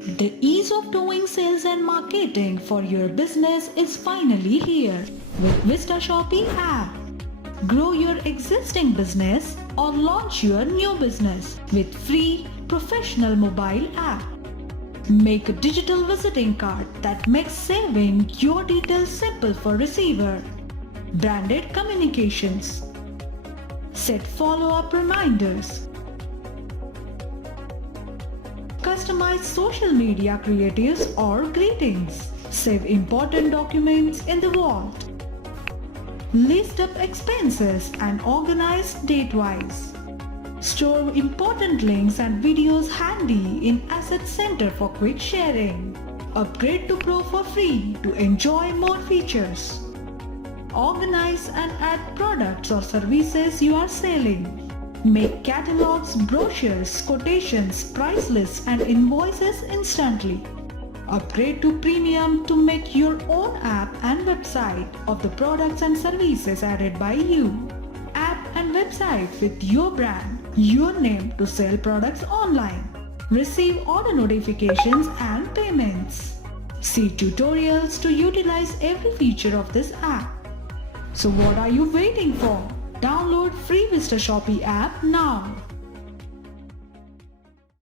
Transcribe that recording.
The ease of doing sales and marketing for your business is finally here with VistaShopee app. Grow your existing business or launch your new business with free professional mobile app. Make a digital visiting card that makes saving your details simple for receiver. Branded communications. Set follow-up reminders. Customize social media creatives or greetings. Save important documents in the vault. List up expenses and organize date-wise. Store important links and videos handy in Asset Center for quick sharing. Upgrade to Pro for free to enjoy more features. Organize and add products or services you are selling. Make catalogs, brochures, quotations, price lists and invoices instantly. Upgrade to Premium to make your own app and website of the products and services added by you. App and website with your brand, your name to sell products online. Receive order notifications and payments. See tutorials to utilize every feature of this app. So what are you waiting for? Download free VistaShopee app now.